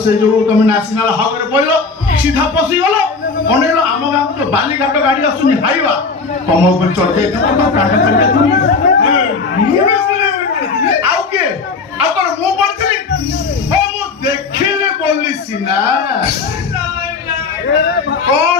से जो तुम नेशनल हाईवे पड़ो सीधा पशिगल अनेल आम गाँव जो बालीघाट गाड़ी आसुनी हाईवा तुम ऊपर चढ़ जाए देखिले बोली सीना कौन